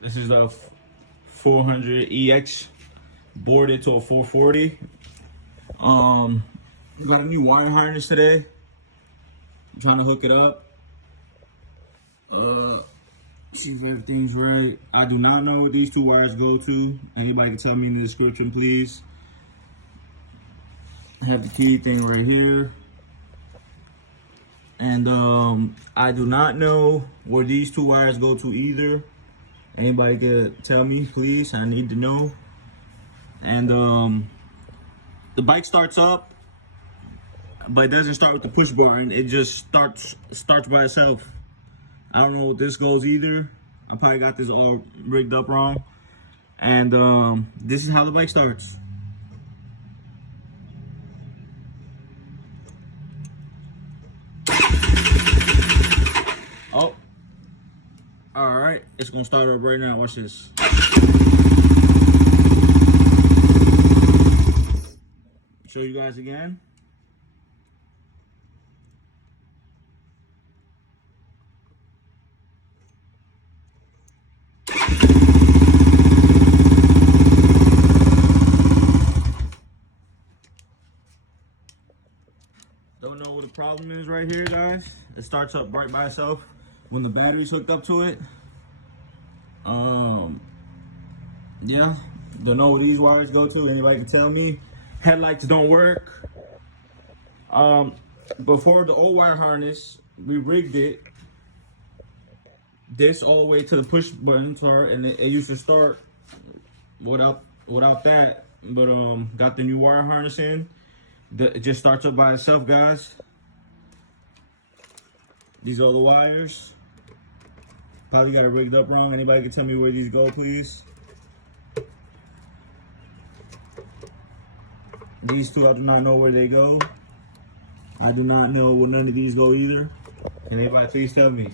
This is a 400EX boarded to a 440. Got a new wire harness today. I'm trying to hook it up. See if everything's right. I do not know what these two wires go to. Anybody can tell me in the description, please. I have the key thing right here. And I do not know where these two wires go to either. Anybody can tell me, please? I need to know. And the bike starts up, but it doesn't start with the push button. It just starts by itself. I don't know what this goes either. I probably got this all rigged up wrong. And this is how the bike starts. Oh, all right. It's gonna start up right now. Watch this. Show you guys again. Don't know what the problem is right here, guys. It starts up right by itself when the battery's hooked up to it. Yeah, don't know where these wires go to. Anybody can tell me. Headlights don't work. Before the old wire harness, we rigged it this all the way to the push button part, and it used to start without that. But got the new wire harness in. It just starts up by itself, guys. These are the wires. Probably got it rigged up wrong. Anybody can tell me where these go, please? These two, I do not know where they go. I do not know where none of these go either. Can anybody please tell me?